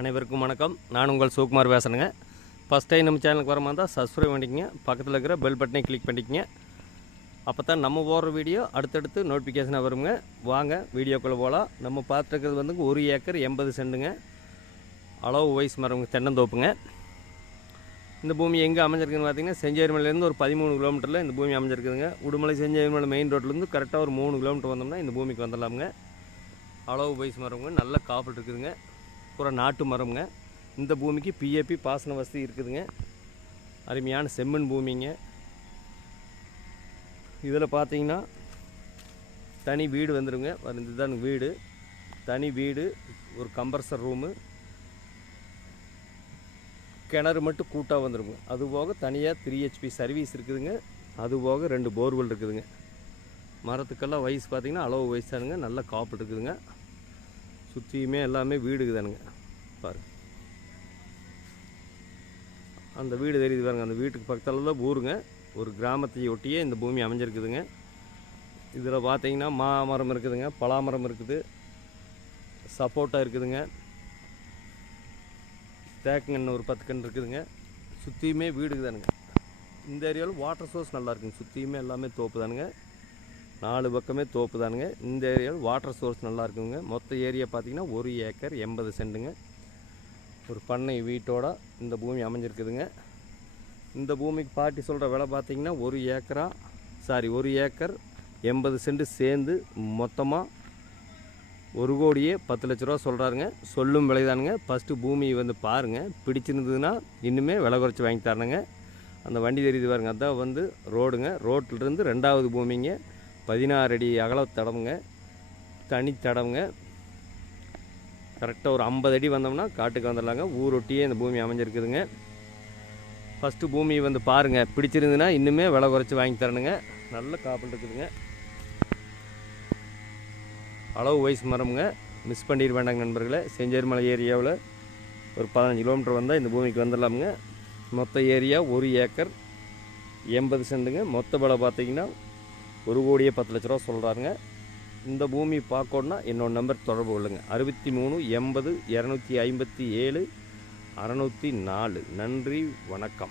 அனைவருக்கும் வணக்கம். நான் உங்கள் சிவகுமார் பேசுகிறேங்க ஃபஸ்ட் டைம் நம்ம சேனலுக்கு வர மாதிரி சப்ஸ்கிரைப் பண்ணிக்கங்க. பக்கத்தில் இருக்கிற பெல் பட்டனை கிளிக் பண்ணிக்கங்க. அப்போ தான் நம்ம போடுற வீடியோ அடுத்தடுத்து நோட்டிஃபிகேஷனாக வருங்க. வாங்க வீடியோக்குள்ளே போகலாம் நம்ம பார்த்துருக்கிறது வந்து ஒரு ஏக்கர் எண்பது சென்ட்டுங்க அளவு வயசு மரங்க தென்னந்தோப்புங்க. இந்த பூமி எங்கே அமைஞ்சிருக்குன்னு பார்த்தீங்கன்னா செஞ்சேரிமலையிலேருந்து ஒரு பதிமூணு கிலோமீட்டரில் இந்த பூமி அமைஞ்சிருக்குதுங்க. உடுமலை செஞ்சேரிமலை மெயின் ரோட்லேருந்து கரெக்டாக ஒரு மூணு கிலோமீட்டர் வந்தோம்னா இந்த பூமிக்கு வந்துடலாமுங்க. அளவு வயசு மரங்க நல்ல காப்பில் இருக்குதுங்க. பூரா நாட்டு மரம்ங்க. இந்த பூமிக்கு பிஏபி பாசன வசதி இருக்குதுங்க. அருமையான செம்மண் பூமிங்க. இதில் பார்த்தீங்கன்னா தனி வீடு வந்துடுங்க இதுதான் வீடு. தனி வீடு ஒரு கம்ப்ரஸர் ரூமு. கிணறு மட்டும் கூட்டாக வந்துடுங்க அது போக தனியாக த்ரீ ஹெச்பி சர்வீஸ் இருக்குதுங்க. அது போக ரெண்டு போர்வெல் இருக்குதுங்க. மரத்துக்கெல்லாம் வயசு பார்த்தீங்கன்னா அளவு வயசானுங்க. நல்லா காப்பிட்டு இருக்குதுங்க. சுற்றியுமே எல்லாமே வீடுக்குதானுங்க. பாருங்க. அந்த வீடு தெரியுது பாருங்க அந்த வீட்டுக்கு பக்கத்தில் தான் ஊருங்க. ஒரு கிராமத்தை ஒட்டியே இந்த பூமி அமைஞ்சிருக்குதுங்க. இதில் பார்த்தீங்கன்னா மாமரம் இருக்குதுங்க பலாமரம் இருக்குது சப்போட்டா இருக்குதுங்க. தேக்கங்கன்று ஒரு பத்து கன்று இருக்குதுங்க. சுற்றியுமே வீடுக்குதானுங்க இந்த ஏரியாவில் வாட்டர் சோர்ஸ் நல்லா இருக்குங்க. சுற்றியுமே எல்லாமே தோப்பு தானுங்க நாலு பக்கமே தோப்பு தானுங்க இந்த ஏரியாவில் வாட்டர் சோர்ஸ் நல்லா இருக்குங்க மொத்த ஏரியா பார்த்தீங்கன்னா ஒரு ஏக்கர் எண்பது சென்ட்டுங்க ஒரு பண்ணை வீட்டோட இந்த பூமி அமைஞ்சிருக்குதுங்க. இந்த பூமிக்கு பாட்டி சொல்கிற விலை பார்த்திங்கன்னா ஒரு ஏக்கரா சாரி ஒரு ஏக்கர் எண்பது சென்ட் சேர்ந்து மொத்தமாக ஒரு கோடியே பத்து லட்ச ரூபா சொல்கிறாருங்க சொல்லும் விலைதானுங்க. ஃபஸ்ட்டு பூமி வந்து பாருங்கள் பிடிச்சிருந்ததுன்னா இன்னுமே விலை குறைச்சி வாங்கி தரணுங்க. அந்த வண்டி தெரியுது பாருங்க. அதான் வந்து ரோடுங்க. ரோட்டிலிருந்து ரெண்டாவது பூமிங்க. பதினாறு அடி அகல தடவுங்க தனி தடவுங்க. கரெக்டாக ஒரு ஐம்பது அடி வந்தோம்னா காட்டுக்கு வந்துடலாங்க. ஊரொட்டியே இந்த பூமி அமைஞ்சிருக்குதுங்க. ஃபஸ்ட்டு பூமி வந்து பாருங்கள் பிடிச்சிருந்துன்னா இன்னுமே விலை குறைச்சி வாங்கி தரணுங்க. நல்ல காப்பல் இருக்குதுங்க. அளவு வயசு மரமுங்க. மிஸ் பண்ணிட வேண்டாங்க நண்பர்களே. செஞ்சேரிமலை ஏரியாவில் ஒரு பதினஞ்சு கிலோமீட்டர் வந்தால் இந்த பூமிக்கு வந்துடலாமுங்க. மொத்த ஏரியா ஒரு ஏக்கர் எண்பது சென்ட்டுங்க மொத்த விலை பார்த்தீங்கன்னா ஒரு கோடியே பத்து லட்ச ரூபா சொல்கிறாருங்க இந்த பூமி பார்க்கணுன்னா என்னோட நம்பர் தொடர்பு கொள்ளுங்க. அறுபத்தி மூணு எண்பது இரநூத்தி ஐம்பத்தி ஏழு அறநூற்றி நாலு. நன்றி வணக்கம்.